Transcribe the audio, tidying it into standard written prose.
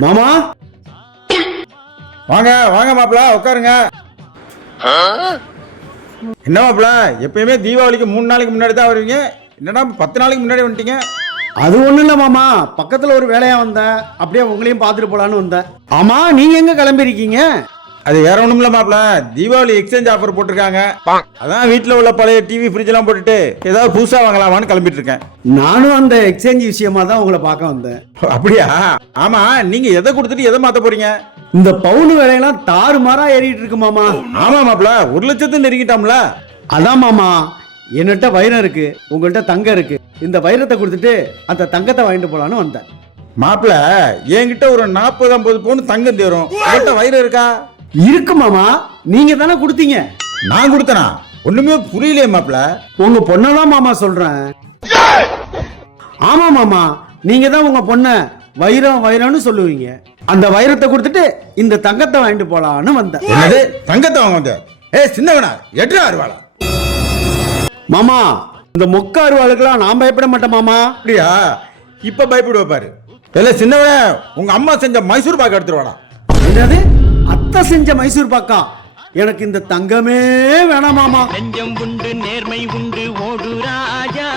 மாமா வாங்க வாங்க மாப்பிள உட்காருங்க. என்ன மாப்பிள எப்பயுமே தீபாவளிக்கு 3 நாளைக்கு முன்னாடி தான் வருவீங்க, என்னடா 10 நாளைக்கு முன்னாடி வந்துட்டீங்க? அது ஒண்ணும் இல்ல மாமா, பக்கத்துல ஒரு வேலையா வந்தேன், அப்படியே உங்களையும் பார்த்துட்டு போலான்னு வந்தேன். ஆமா நீங்க எங்க கிளம்பிருக்கீங்க? அது வேற ஒண்ணும் இல்ல மாப்பிள, தீபாவளி எக்ஸ்சேஞ்ச் ஆஃபர் போட்டிருக்காங்க. அதான் வீட்டுல உள்ள பழைய டிவி ஃப்ரிட்ஜ் எல்லாம் போட்டுட்டு ஏதாவது புதுசா வாங்கலாமான்னு கிளம்பிட்டு இருக்கேன். நானும் அந்த எக்ஸ்சேஞ்ச் விஷயமா தான் உங்களை பார்க்க வந்தேன். அப்படியா? ஆமா, நீங்க எதை கொடுத்துட்டு எதை மாத்த போறீங்க? இந்த பவுன் விலையெல்லாம் தாறுமாறா ஏறிட்டு இருக்கு மாமா. ஆமா மாப்பிள, 1 லட்சத்தை நெருங்கிட்டோம்ல. அதான் மாமா, என்னட்ட வைரம் இருக்கு, உங்கள்கிட்ட தங்கம் இருக்கு. இந்த வைரத்தை கொடுத்துட்டு அந்த தங்கத்தை வாங்கிட்டு போலான்னு வந்தேன். மாப்பிள என்கிட்ட ஒரு 40-50 பவுன் தங்கம் தேரும், உங்கள்கிட்ட வைரம் இருக்கா? இருக்கு மாமா, நீங்க தானே கொடுத்தீங்க. நான் கொடுத்தனா? ஒண்ணுமே புரியலையே மாப்பிள. உங்க பொண்ணதான் மாமா சொல்றேன். ஆமா மாமா, நீங்க தான் உங்க பொண்ண வைரம் வைரம்னு சொல்லுவீங்க. அந்த வைரத்தை கொடுத்துட்டு இந்த தங்கத்தை வாங்கிட்டு போலான்னு வந்தேன். என்னது தங்கத்தை வாங்க வந்த? சின்னவனா, எட்ரா அருவாளா? மாமா, இந்த மொக்க அருவாளுக்கெல்லாம் நான் பயப்பட மாட்டேன் மாமா. அப்படியா? இப்ப பயப்படுவ பாரு. சின்னவன, உங்க அம்மா செஞ்ச மைசூர் பாக்கு எடுத்துருவாடா. என்னது அத்தை செஞ்ச மைசூர் பாக்கா? எனக்கு இந்த தங்கமே வேணாம் மாமா. நெஞ்சம் உண்டு நேர்மை உண்டு ஓடு ராஜா.